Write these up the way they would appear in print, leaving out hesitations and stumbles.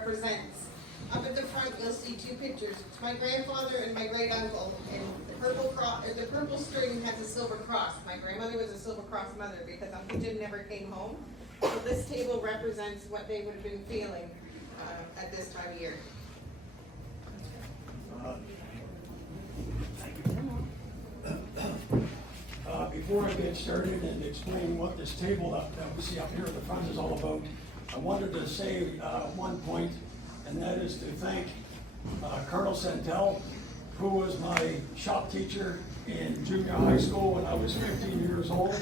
represents. Up at the front, you'll see two pictures. It's my grandfather and my great uncle, and the purple string has a silver cross. My grandmother was a silver cross mother because Uncle Jim never came home. So this table represents what they would have been feeling at this time of year. Before I get started and explain what this table that we see up here at the front is all about, I wanted to say one point, and that is to thank Colonel Santel, who was my shop teacher in junior high school when I was 15 years old.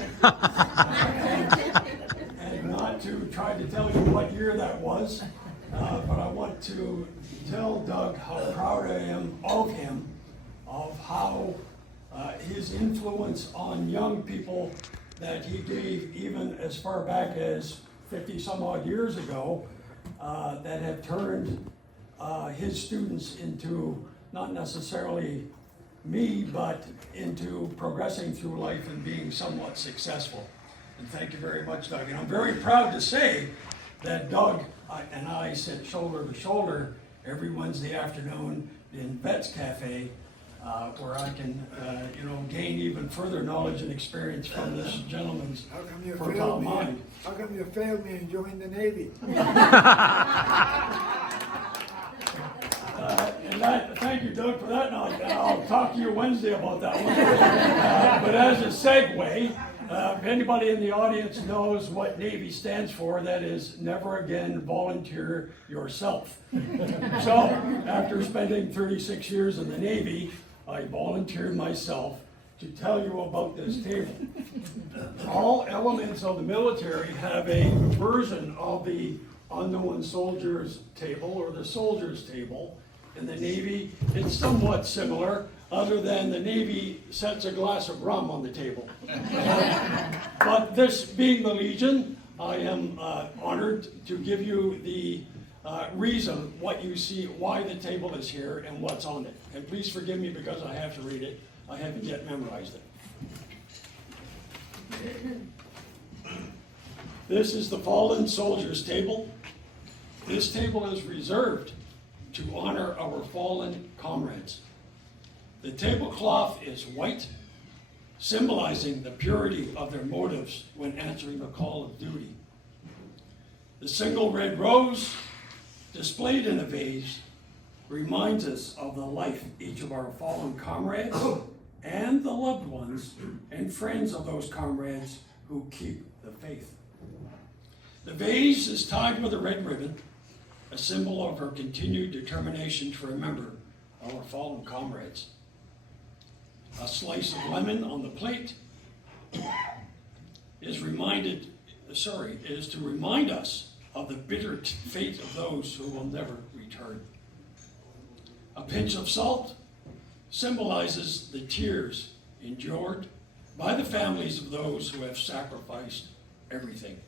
And not to try to tell you what year that was, but I want to tell Doug how proud I am of him, of how his influence on young people that he gave even as far back as 50 some odd years ago, that have turned his students into not necessarily me, but into progressing through life and being somewhat successful. And thank you very much, Doug. And I'm very proud to say that Doug and I sit shoulder to shoulder every Wednesday afternoon in Vets Cafe, where I can, gain even further knowledge and experience from this gentleman's fertile mind. How come you failed me and joined the Navy? Thank you, Doug, for that. And I'll talk to you Wednesday about that one. But as a segue, if anybody in the audience knows what Navy stands for, that is never again volunteer yourself. So after spending 36 years in the Navy, I volunteered myself to tell you about this table. All elements of the military have a version of the unknown soldiers table or the soldiers table. In the Navy, it's somewhat similar, other than the Navy sets a glass of rum on the table. But this being the Legion, I am honored to give you the reason what you see, why the table is here and what's on it. And please forgive me because I have to read it. I haven't yet memorized it. This is the Fallen Soldiers table. This table is reserved to honor our fallen comrades. The tablecloth is white, symbolizing the purity of their motives when answering the call of duty. The single red rose, displayed in a vase, reminds us of the life each of our fallen comrades and the loved ones and friends of those comrades who keep the faith. The vase is tied with a red ribbon, a symbol of our continued determination to remember our fallen comrades. A slice of lemon on the plate is to remind us of the bitter fate of those who will never return. A pinch of salt symbolizes the tears endured by the families of those who have sacrificed everything.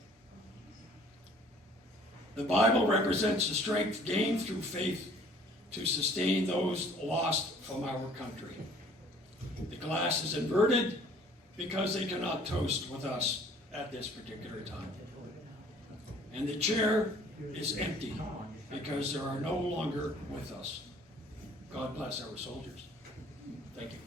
The Bible represents the strength gained through faith to sustain those lost from our country. The glass is inverted because they cannot toast with us at this particular time. And the chair is empty because they are no longer with us. God bless our soldiers. Thank you.